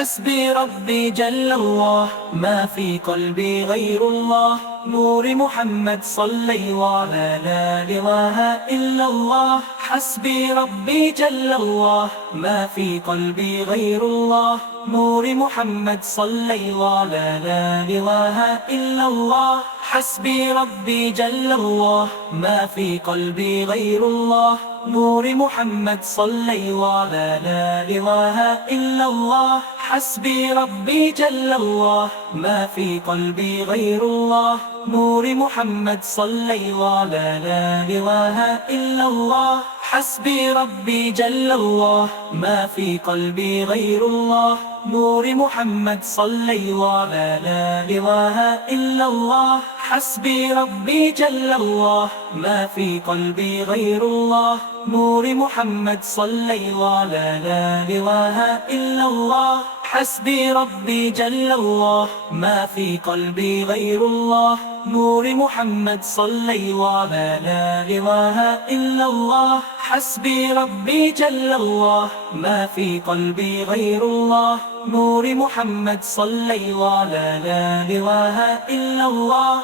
حسبي ربي جل الله، ما في قلبي غير الله. نور محمد صلي وعلى لا إله إلا الله. حسبي ربي جل الله، ما في قلبي غير الله. نور محمد صلي وعلى لا إله إلا الله. حسبي ربي جل الله، ما في قلبي غير الله. نور محمد صلي وعلى لا إله إلا الله. حسبي ربي جل الله، ما في قلبي غير الله. نور محمد صلي وعلى لا إله إلا الله. حسبي ربي جل الله، ما في قلبي غير الله. نور محمد صلي وعلى لا إله إلا الله. حسبي ربي جل الله، ما في قلبي غير الله. نور محمد صلي وعلى لا إله إلا الله. حسبي ربي جل الله، ما في قلبي غير الله. نور محمد صلي وعلى لا إله إلا الله. حسبي ربي جل الله، ما في قلبي غير الله. نور محمد صلي وعلى لا إله إلا الله.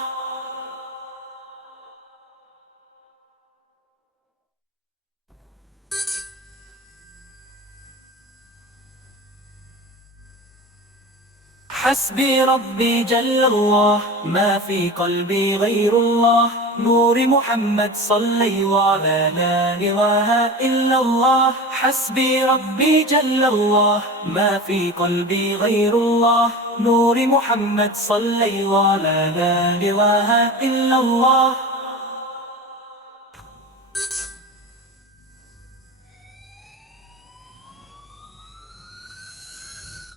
حسبي ربي جل الله، ما في قلبي غير الله. نور محمد صلي وعلى لا إله إلا الله. حسبي ربي جل الله، ما في قلبي غير الله. نور محمد صلي وعلى لا إله إلا الله.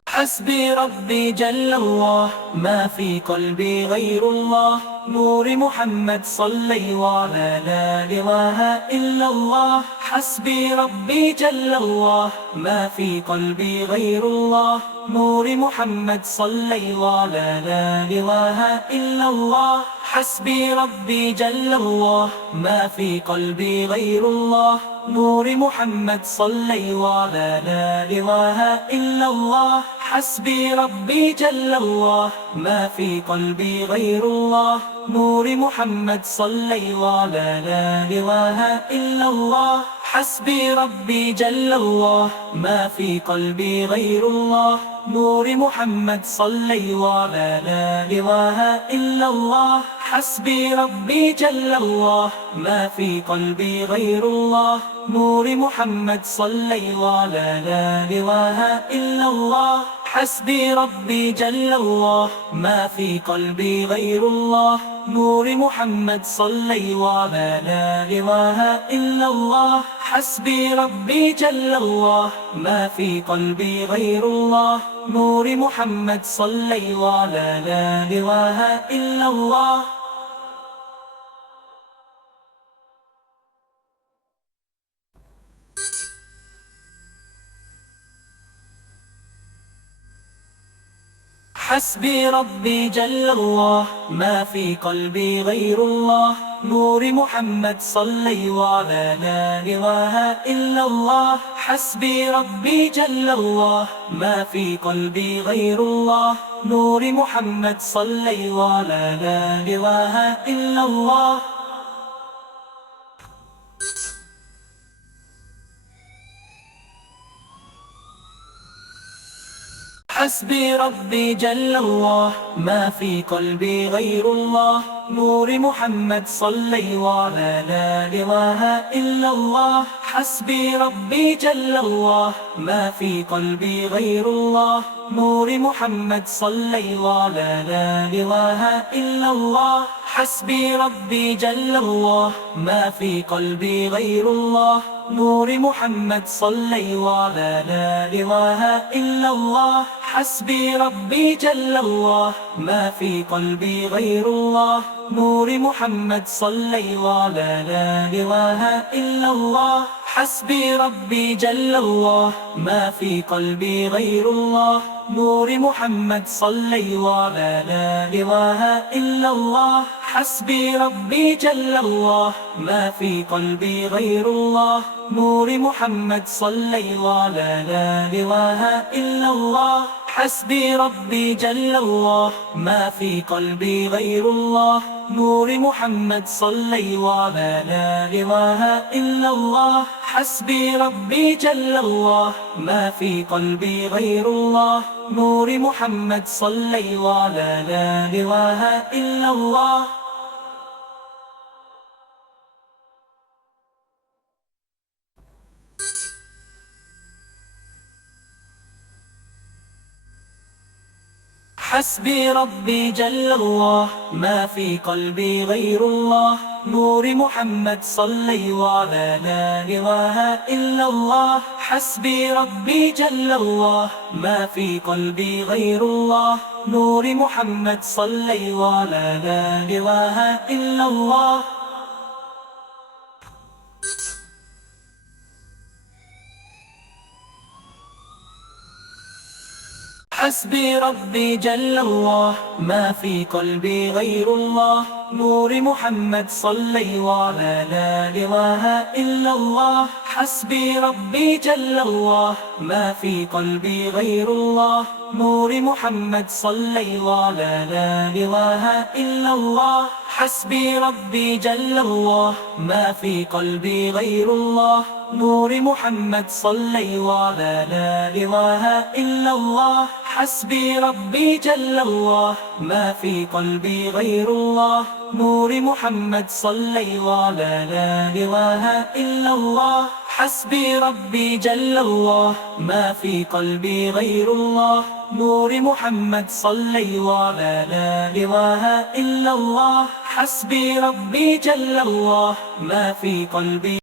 حسبي ربي جل الله، ما في قلبي غير الله. نور محمد صلي وعلى لا إله إلا الله. حسبي ربي جل الله، ما في قلبي غير الله. نور محمد صلي وعلى لا إله إلا الله. حسبي ربي جل الله، ما في قلبي غير الله. نور محمد صلي وعلى لا إله إلا الله. حسبي ربي جل الله، ما في قلبي غير الله. نور محمد صلي وعلى لا إله إلا الله. حسبي ربي جل الله، ما في قلبي غير الله. نور محمد صلي وعلى لا إله إلا الله. حسبي ربي جل الله، ما في قلبي غير الله. نور محمد صلي وعلى لا إله إلا الله. حسبي ربي جل الله، ما في قلبي غير الله. نور محمد صلي وعلى لا إله إلا الله. حسبي ربي جل الله، ما في قلبي غير الله. نور محمد صلي وعلى لا إله إلا الله. حسبي ربي جل الله، ما في قلبي غير الله. نور محمد صلي وعلى لا إله إلا الله. حسبي ربي جل الله، ما في قلبي غير الله. نور محمد صلي وعلى لا إله إلا الله. حسبي ربي جل الله، ما في قلبي غير الله. نور محمد صلي وعلى لا إله إلا الله. حسبي ربي جل الله، ما في قلبي غير الله. نور محمد صلي وعلى لا إله إلا الله. حسبي ربي جل الله، ما في قلبي غير الله. نور محمد صلي وعلى لا إله إلا الله. حسبي ربي جل الله، ما في قلبي غير الله. نور محمد صلي وعلى لا إله إلا الله. حسبي ربي جل الله، ما في قلبي غير الله. نور محمد صلي وعلى لا إله إلا الله. حسبي ربي جل الله، ما في قلبي غير الله. نور محمد صلي وعلى لا إله إلا الله. حسبي ربي جل الله، ما في قلبي غير الله. نور محمد صلي وعلى لا إله إلا الله. حسبي ربي جل الله، ما في قلبي غير الله. نور محمد صلي وعلى لا إله إلا الله. حسبي ربي جل الله، ما في قلبي غير الله. نور محمد صلي وعلى لا إله إلا الله. حسبي ربي جل الله، ما في قلبي غير الله. نور محمد صلي وعلى لا إله إلا الله. حسبي ربي جل الله، ما في قلبي غير الله. نور محمد صلي وعلى لا إله إلا الله. حسبي ربي جل الله، ما في قلبي غير الله. نور محمد صلي وعلى لا إله إلا الله. حسبي ربي جل الله، ما في قلبي غير الله. نور محمد صلي وعلى لا إله إلا الله. حسبي ربي جل الله، ما في قلبي غير الله. نور محمد صلي وعلى لا إله إلا الله. حسبي ربي جل الله، ما في قلبي غير الله. نور محمد صلي وعلى لا إله إلا الله. حسبي ربي جل الله، ما في قلبي